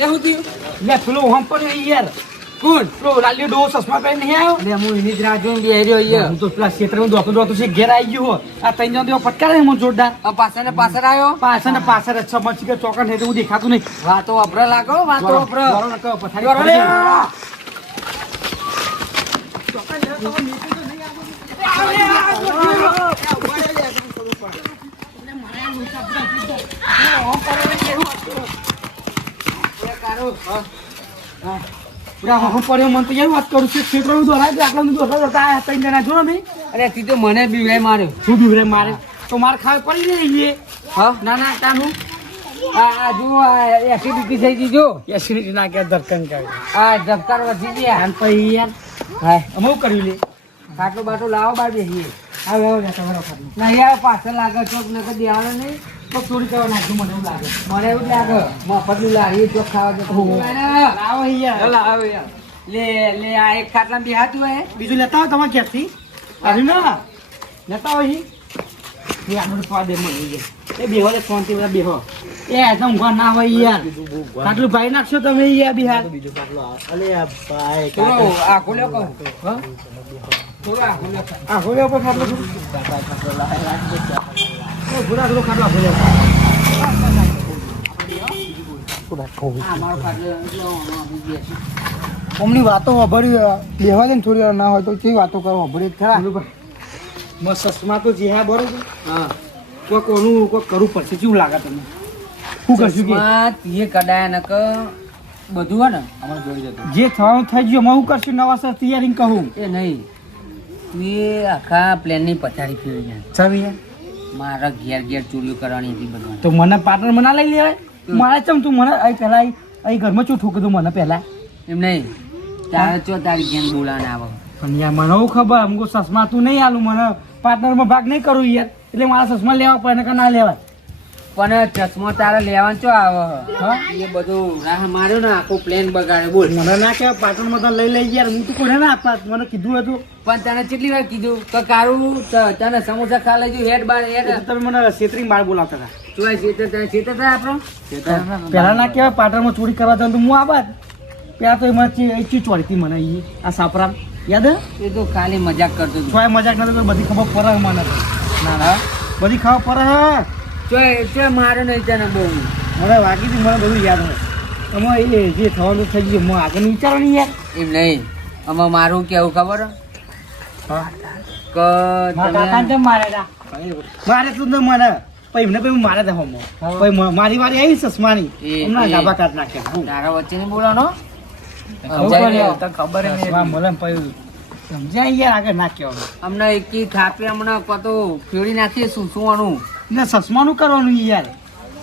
એવું થયું લે પેલો હમ પણ યાર કોણ પેલો લાલી ડો ચશ્મા પહેરી નહીં આવ્યો એટલે હું એની જ રાહ જોઈને બેહી રહ્યો અહીંયા હું તો પેલા ક્ષેત્રમાં દોતો છે ઘેર આવી ગયો હો આ ત્રણ જણ દેવો ફટકારે મને જોરદાર પાછળ ને પાછળ આવ્યો પાછળ ને પાછળ જ છે મચી કે ચોકન હે તો હું દેખાતું નહીં વાતો વપરા લાગો વાતો વપરા દોરો ન કહો, પથારી દોરો ફરી લે. ગઈ. પૂરા હું પડ્યો મને તો એવી વાત કરું છું ક્ષેત્રમાં દોરાય તો આટલા દોરતા આ ત્રણ જણા જો ને અરે તી તો મને બી માર્યો શું બીવરે મારે તો મારે ખાવે પડી રહી હા ના ના તાનું આ જુઓ એસિડિટી થઈ ગઈ જો એસિડિટી ના કે ધરકન કરે આ ધબકાર વધી ગયા આન પછી યાર હા અમુક કર્યું લે ખાટલો બાટલો લાવો બાર બેસીએ આવે આવે તમારો ખાટલો ના યાર પાછળ લાગે ચોક ને કદી આવે નહીં તો ચોરી કરવા નાખું મને એવું લાગે મને એવું જ લાગે મફતનું લાવીએ ચોક ખાવા જતો લાવો યાર લાવો યાર લે લે આ એક ખાટલા બેહાતું હે બીજું લેતા હો તમારે ઘેરથી અરે ના લેતા હોય એ આપણે સ્વાદ એમ મળી જાય એ બેહો લે ફોનથી બધા બેહો એ તો ઊંઘવા ના હોય યાર ખાટલું ભાઈ નાખશો તમે યાર બિહાર બીજો ખાટલો અલે ભાઈ થોડો આ ખોલ્યો કહું હા થોડો આ ખોલ્યો આ ખોલ્યો પર ખાટલો પૂરા થોડો ખાટલો ખોલ્યો આ મારો ખાટલો અમની વાતો વાભરી બેહવા દે ને થોડી વાર ના હોય તો કેવી વાતો કરો વાભરી ખરા મસ્ત સસમા તો જે હા બરોબર હા કોઈ કોનું કોઈ કરવું પડશે કેવું લાગે તમને શું કરશું કે એ કડાયા નક બધું હે ને અમારે જોઈ જતો જે થવાનું થઈ ગયું હું કરશું નવા સર તૈયારી કહું એ નહીં એ આખા પ્લેનની પથારી ફેરવી જાય છવી મારા ઘેર ઘેર ચોરીઓ કરવાની હતી બધું તો મને પાર્ટનર મના લઈ લેવાય મારે ચમ તું મને અહીં પહેલા અહીં ઘરમાં શું ઠોકી દઉં મને પહેલા એમ નહીં તારે ચો તારી ઘેર બોલાને આવે પણ યાર મને એવું ખબર અમુક સસમા તું નહીં આલું મને પાર્ટનરમાં ભાગ નહીં કરું યાર એટલે મારા સસમા લેવા પડે કે ના લેવાય પણ ચશ્મો તારે લેવાનું ચો આવે હા એ બધું રાહ માર્યો ને આખો પ્લેન બગાડે બોલ મને ના કહેવાય પાર્ટનમાં તો લઈ યાર હું તો કોને ના આપવા મને કીધું હતું પણ તને કેટલી વાર કીધું કે કારું તને સમોસા ખા લેજો હેડ બાર હેડ તમે મને છેતરી માળ બોલાવતા હતા ચોય ચેતર તને ચેતર થાય આપણો પહેલા ના કહેવાય પાટણમાં ચોરી કરવા જાઉં તો હું આબાદ પેલા તો એમાં ચોરી હતી મને અહીં આ સાપરા યાદ હે એ તો ખાલી મજાક કરતો હતો છોય મજાક નથી તો બધી ખબર પડે મને ના ના બધી ખબર પડે હે ચોય મારો નહીં તને બહુ મને વાગી હતી મને બધું યાદ હોય એમાં એ જે થવાનું થઈ ગયું હું આગળ વિચારો નહીં યાર એમ નહીં આમાં મારું કેવું ખબર કે મારે તું મને પછી એમને પછી મારે તો હમો પછી મારી વારી આવી સસમાની હમણાં ગાભા કાઢ નાખ્યા તારા વચ્ચે નહીં બોલાનો ખબર મને પછી સમજાય યાર આગળ નાખ્યો અમને એકી થાપે હમણાં કતો ફેરી નાખીએ શું સુવાનું ને સસમાનું કરવાનું યાર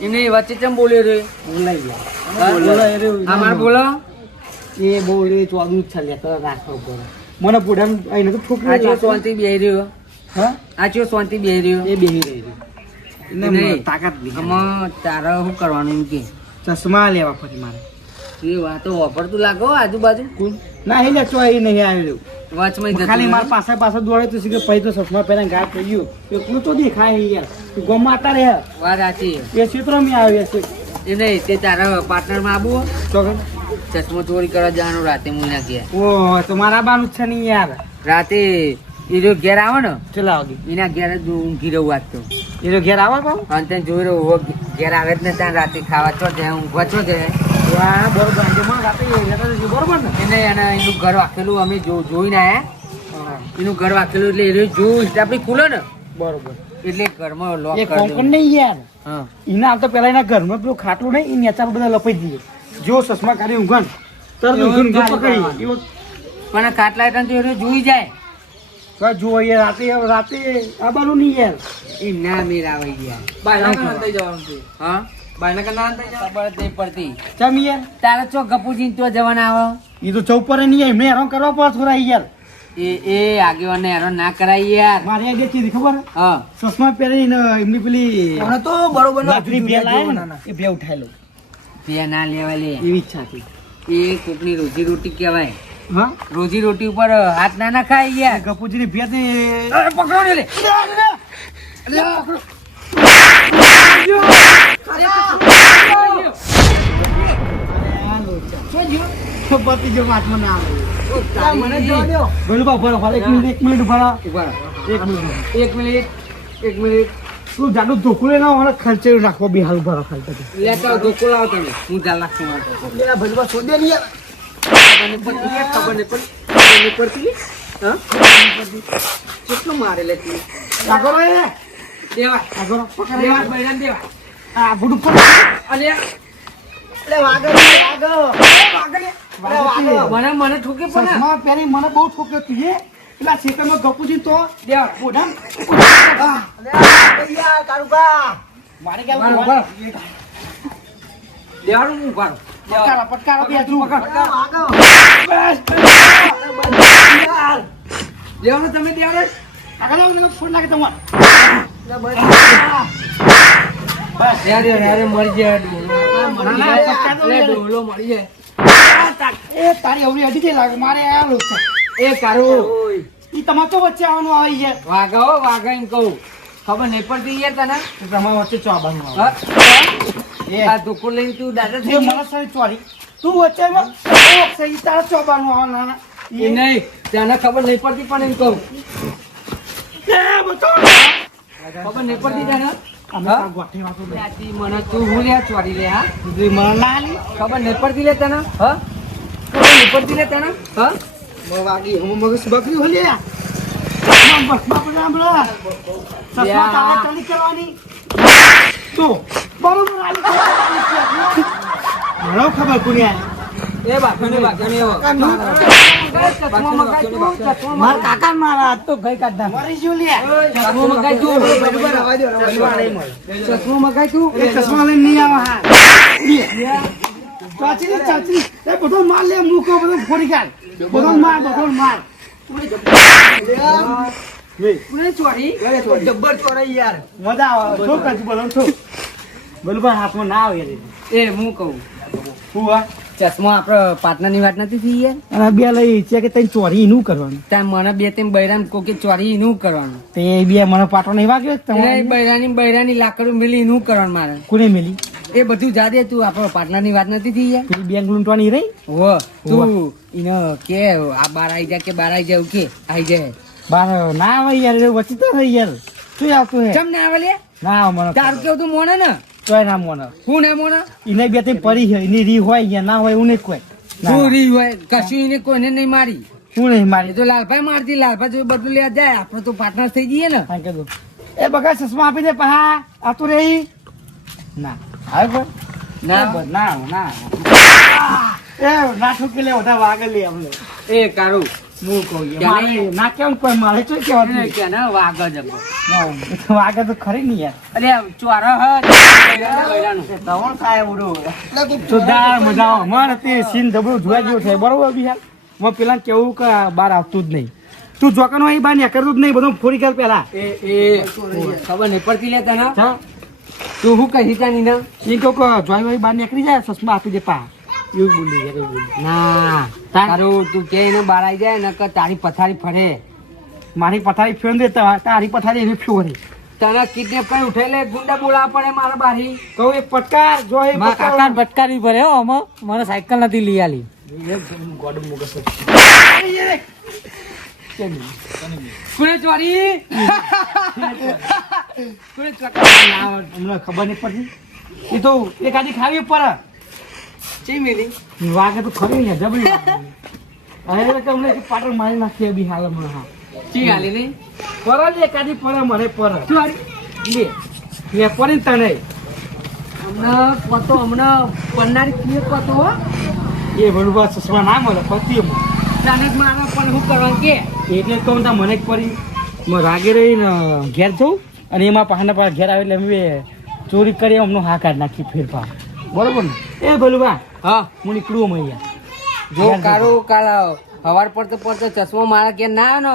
એને વચ્ચે ચમ બોલ્યો રે બોલાઈ ગયા અમાર બોલો એ બોલે ચોદું જ છે લેતો રાખો પડે મને પૂઢામ આઈને તો ઠોકરી આ ચો શાંતિ બેહી રહ્યો હા આ ચો શાંતિ બેહી રહ્યો એ બેહી રહી નહીં. તાકાત નહીં આમાં તારે શું કરવાનું એમ કે ચશ્મા લેવા પછી મારે એ વાતો વાપરતું લાગો આજુબાજુ ના એ લેચો એ નહીં આવ્યું વચમાં જતું ખાલી રહ્યું. મારા પાસે દોડે તો શીખે પછી તો ચશ્મા પહેલા ગાય થઈ ગયું એટલું તો દેખાય યાર તું ગમમાં આતા રહે વાત સાચી એ ક્ષેત્ર મેં આવ્યા છે એ નહીં તે તારા પાર્ટનરમાં આવું ચોકન ચશ્મો ચોરી કરવા જવાનું રાતે મુના ગયા ઓ તો મારા બાનું જ છે નહીં યાર રાતે એ જો ઘેર આવે ને ચલા વાગી એના ઘેર જ ઊંઘી રહું વાગતો એ તો ઘેર આવે પાવ અને તેને જોઈ રહ્યો ઘેર આવે જ ને ત્યાં રાતે ખાવા ચો જાય ઊંઘવા ચો જાય વાહ બરોબર ગાંધીમાં રાતે રહેતા જશે બરોબર ને એને એનું ઘર વાકેલું અમે જોઈને આયા એનું ઘર વાકેલું એટલે એ જોયું આપડી ખુલે ને બરોબર એટલે ઘરમાં લોક એ કરી કોંકણ નહીં યાર હા એના હાલ તો પેલા એના ઘરમાં પેલું ખાટલું નહીં એ નેચા બધા લપાઈ દઈએ જો ચશ્મા કાઢી ઊંઘન તરત ઊંઘન પકડી એવો પણ ખાટલા હેઠળ તો એ જોઈ જાય જો યાર રાતે આ બાનું નહીં યાર એમ ના મેર આવે ગયા હા ખબર જ નહીં પડતી ચમ યાર તારે ચો ગપુજી તો જવાના આવે એ તો ચૌપરે નહીં એમને હેરાન કરવા પડે થોડા યાર એ આગેવાને હેરાન ના કરાય યાર મારે આ દેખી ખબર હા ચશ્મા પહેરીને એમની પેલી તો બરોબર બાજરી બે લાવે ને એ બે ઉઠાઈ લો બે ના લેવા લે એવી ઈચ્છા હતી એ કોકની રોજી રોટી કહેવાય હા રોજી રોટી ઉપર હાથ ના નખાય યાર ગપુજી ની ભેદ પકડો ને લે શું જો પતિ જો હાથમાં ના આવે મને જોવા દો ભલુભા ઉભા રહો, એક મિનિટ ઉભા રહો. ઉભા એક મિનિટ એક મિનિટ તું જાડું ધોકું લઈને આવો, ખર્ચે રાખવો બી હાલ ઉભા રહો ખાલી તમે. લેતા આવો, ધોકો લાવો તમે હું ચાલ નાખું મારો પેલા ભલુભા છોડી દે ને યાર. ખબર નહીં પડતી હા કેટલું મારે લેતી આગળ રહો એ. દેવા આગળ રહો. પકડ દેવા દેવા. બૈરાન દેવા આ ભૂડું પકડ. અલે મને મને ઠોકે પણ ચશ્મા પહેરી મને બહુ ઠોક્યો તું એ. પેલા ખેતરમાં ગપુજી તો દેવા મોઢામ. મારે ક્યાં ઉભા રહો. દેવાનું હું ઉભા રહો. પટકારો પટકારો બે તું. દેવાનું તમે દેવાનું આગળ આવો ને ફોન લાગે તમારે. યારે યારે મરી જાય ડોલો મરી જાય એ તારી અવળી અડી ગઈ લાગે મારે આ લોક છે. એ કારું ઈ તમારે તો વચ્ચે આવવાનું આવે યાર. વાઘા હો વાઘા એમ કહું ખબર નહીં પડતી યાર તને તમારા વચ્ચે ચો આવવાનું આવે. હા? એ આ ધોકો લઈને તું દાદા એ થઈ મને સારી ચોરી. તું વચ્ચે માં ઈ તારા ચોબાનું આવવાનું આવે. એ નહીં તને ખબર નહીં પડતી પણ એમ કહું એ બતો. ખબર નહીં પડતી તને અમે હા? આ ગોઠી વાતો નહીં. ત્યાંથી મને તું હું લે ચોરી લે હા કીધું મને ના લી. ખબર નહીં પડતી લે તને હા ખબર નહીં પડતી લે તને હા વાગી હું મગજ બકરી હોલી આ. બસમાં બધા હમણાં. ચશ્મા તારે ચાલી કરવાની. તું બરોબર આલી કરવાની. મને ખબર કોની આ. એ બાપાને બાપાને એવો ચશ્મા મગાઈ તું ચશ્મા મારા કાકા મારા હાથ તો ગઈ કાઢતા. મરી જો લે. ચશ્મા મગાઈ તું ચશ્મા મગાઈ તું એ ચશ્મા લઈને નહીં આવે હા. ચાચી ચાચી એ બધો માર લે મૂકો બધો ફોડી કાઢ. બધો માર કોને ચોરી જબ્બર ચોરાઈ યાર. મજા આવે શું કરશું બોલો શું બોલું હાથમાં ના આવે યાર. એ હું કહું શું હા ચશ્મા આપણે પાર્ટનરની વાત નથી થઈ યાર અને બે લઈ છે કે તઈ ચોરી નું કરવાનું. ત્યાં મને બે ત્રણ બૈરાન કોકે ચોરી એનું કરવાનું તે બે મને પાટો નહીં વાગ્યો એને તમારે બૈરાની લાકડું મિલી એનું કરવાનું મારે કોને મેલી એ બધું જાદે તું આપણો પાર્ટનરની વાત નથી થઈ યાર પેલી બેંક લૂંટવાની રહી. હો તું એને કે આ બાર આવી જા કે બાર આવી જાવ કે આવી જાય બાર ના આવે યાર એ વચ્ચે તો રહી યાર શું આવતું હે ચમ ના આવે લે ના આવે મને તારું કેવું તું મોને ને તોય ના મોને હું ના મોને એને બે તે પડી છે એની રી હોય યાર ના હોય એવું નહીં કોઈ તું રી હોય કશું એને કોઈને નહીં મારી શું નહીં એ મારી તો લાલભાઈ મારતી લાલભાઈ જો બધું લેવા જાય આપણે તો પાર્ટનર થઈ જઈએ ને હા કીધું એ બગા ચશ્મા આપી દે પહા આ તો રહી ના આવે કોઈ ના ના ના એ ના ઠોકી લે ઓઢા વાગે લે અમને એ કારું હું કહું યાર મારે ના કેમ કોઈ મારે શું કહેવાતું કે ના વાગ જ વાગે તો ખરી નહીં યાર અરે ચોરા હ બૈરાનું તવણ થાય ઉડો જોરદાર મજા આવે મને તે સીન જબરું જોવા જેવું થાય બરોબર બિહાર હું પેલા કેવું કે બહાર આવતું જ નહીં તું જોકાનો અહીં બહાર નીકળતું જ નહીં બધું ફોડી કર પેલા એ ખબર નહીં પડતી લે તને હા તું શું કહી તાની ના એ કહું કે જોઈ ભાઈ બહાર નીકળી જાય ચશ્મા આપી દે પા એવું બોલી યાર એવું બોલી ના તારું તું કે એને બહાર આવી જાય ને કે તારી પથારી ફરે મારી પથારી ફેર દે તારી પથારી એની ફેવરી તને કિડનેપ કરી ઉઠાઈ લે ગુંડા બોલાવા પડે મારા બારી કહું એક પટકાર જો એ કાકા ભટકારી પડે હો આમાં મને સાયકલ નથી લઈ આલી કોને ચોરી કોને ચોરી અમને ખબર નહીં પડતી એ તો એક આજી ખાવી પર ચી મેલી વાગે તો ખરી ને જબરી હવે કે અમને પાટણ મારી નાખીએ બી હાલ હમણાં હા ચી આલી નહીં પર જ એક આજી પર મને પર શું આલી લે પરી તને હમણાં પન્નારી કીએ પતો હો એ બરોબર ચશ્મા ના મળે પતિ તને જ મારે પણ શું કરવાનું કે એટલે જ કહું તા મને જ પડી રાગે રહીને ઘેર જઉં અને એમાં પાછા પાછા ઘેર આવે એટલે અમે ચોરી કરી અમનો હા કાઢ નાખી ફેરફાર બરોબર ને એ ભલું હા હું નીકળું અહીંયા જો કારું કાલ હવાર પડતો ચશ્મો મારા કે ના આવે ને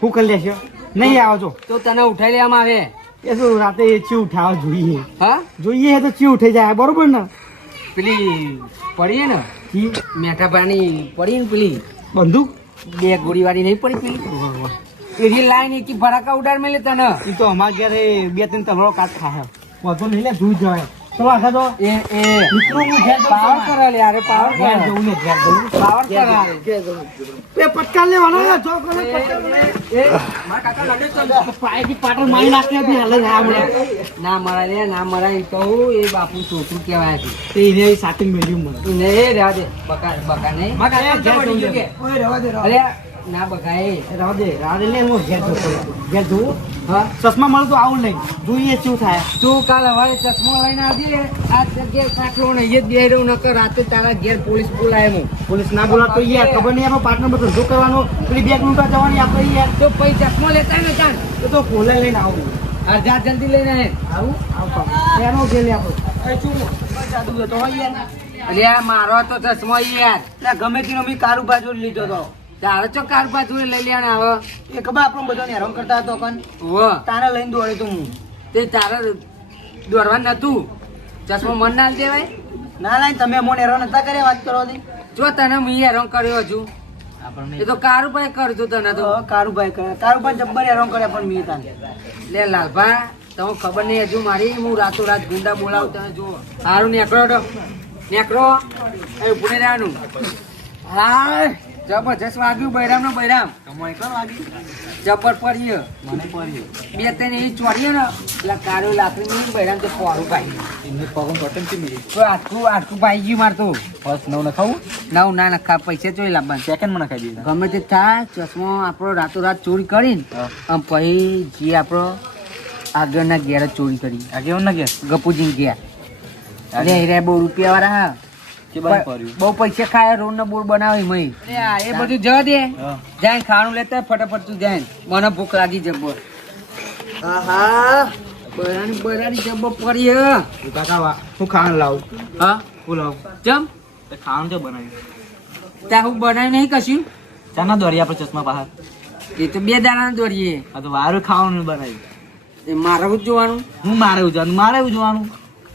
શું કરી લેશો નહીં આવો છો તો તને ઉઠાઈ લેવામાં આવે એ શું રાતે એ ચી ઉઠાવવા જોઈએ હા જોઈએ તો ચી ઉઠાઈ જાય બરોબર ને પેલી પડીએ ને ચી મેઠા પાણી પડી ને પેલી બંદૂક બે ગોળીવાળી નહીં પડી પેલી એરી લાઈન એકી ફરાકા ઉડાડ મેલે તને એ તો અમારા ઘરે બે ત્રણ તલવારો કાટ ખાય વધુ નહીં લે જોઈ જવાય તો આખા તો એ મિત્રો હું ઘેર જઉં પાવર છું. કરે લે અરે પાવર ઘેર કરે જવું ને ઘેર જવું. પાવર ઘેર કરે જવું, ઘેર જવું. એ પટકા લેવાનો હે, જો કોને પટકા લેવાનો. એ મારા કાકા લડે તો પાયથી પાટણ મારી નાખે બી હાલે ના હમણાં. ના મરાય લે ના મરાય એ કહું એ બાપુ છોકરું કહેવાય છે તે એને સાથે મેળ્યું મને. એને એ રહેવા દે બકા નહીં માં કાકા ઘેર જવું છે. ઓય રહેવા દે, રહેવા દે. અરે ના બકાય રહેવા દે, રહેવા દે, લે હું ઘેર જઉં છું. ઘેર જવું. હા ચશ્મા મળે તો આવું લઈ જોઈએ શું થાય. તું કાલ હવારે ચશ્મો લઈને આવજે આ જગ્યાએ ખાટલો ને એ જ બે રહ્યું નકર રાતે તારા ઘેર પોલીસ બોલાય હું પોલીસ ના બોલાતો યાર ખબર નહીં આપણે પાટણ માં ધંધો કરવાનો પેલી બેગ લૂંટવા જવાની આપણે યાર તો પછી ચશ્મો લેતા ને ચાલ તો ફોલે લઈને આવું અડધા જલ્દી લઈને આય. આવું આવતા એનો કે લે આપણે શું જાદુ તો હોય યાર. અરે આ મારો તો ચશ્મો યાર એટલે ગમે તેનો મી કારું બાજુ લીધો તો તારે ચો કાર પાછું લઈ લેવાને આવે એ ખબર આપણો બધાને હેરાન કરતા હતો કન વો તારે લઈને દોડ્યો તો હું તે તારે દોડવાનું નતું ચશ્મો મન ના દેવાય ના ના તમે મને હેરાન નતા કર્યા વાત કરો દી જો તને મેં હેરાન કર્યો હજુ એ તો કાર ઉપર કરજો તને તો કારુભાઈ કરે કારુભાઈ જબ્બર હેરાન કરે પણ મી તાને લે લાલભા તમને ખબર નહીં હજુ મારી હું રાતો રાત ગુંડા બોલાવું તમે જુઓ સારું નેકરો તો નેકરો એ ઉભું રહેવાનું હા જબરજસ્ત વાગ્યું બૈરામ નો બૈરામ કમાઈ કર વાગી જબર પડીએ મને પડ્યો બે ત્રણ એવી ચોરીએ ને એટલે કારો લાકડી નહીં બૈરામ તે પોરું પાઈ એમને પગમ પટન કે મિલી તો આટલું પાઈ ગયું મારતું ફર્સ્ટ નવ ન ખાવું નવ ના નખા પૈસા ચોઈ લાવવાનું સેકન્ડ મને ખાઈ દીધા ગમે તે થાય ચશ્મો આપણો રાતોરાત ચોરી કરીને આમ પછી જે આપણો આગળના ઘેર જ ચોરી કરી આગેવન ના કે ગપુજી ઘેર અરે રે બહુ રૂપિયા વાળા હા કે બંધ પડ્યું બહુ પૈસા ખાય રોડ નો બોર્ડ બનાવી મય એ બધું જવા દે જાય ખાવાનું લેતા હોય ફટાફટ તું જાય મને ભૂખ લાગી જબર આહા બરાની જબર પડી હે કાકા વા હું ખાવાનું લાવું હા હું લાવું ચમ તે ખાવાનું તો બનાવ્યું ત્યાં હું બનાવી નહીં કશું ચાના દોરી આપણે ચશ્મા બહાર એ તો બે દાણા દોરીએ આ તો વારું ખાવાનું બનાવ્યું એ મારે જ જોવાનું હું મારે ઉજવાનું મારે ઉજવાનું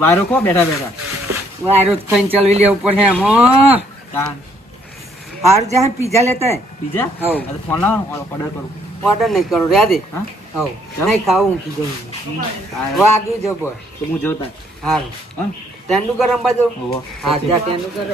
વાયરો કો બેઠા બેઠા વાયરો ખાઈને ચલવી લેવું પડે એમ ચાન હારું જાય પીઝા લેતા પીઝા હવ આ તો ફોન લાવો ઓર્ડર કરું ઓર્ડર નહીં કરો રહ્યા દે હા હવ નહીં ખાવું હું કીધું વાગ્યું જબર તો હું જોતા હારું હા તેંડુકર અંબાજો ઓહો હા જા તેંડુકર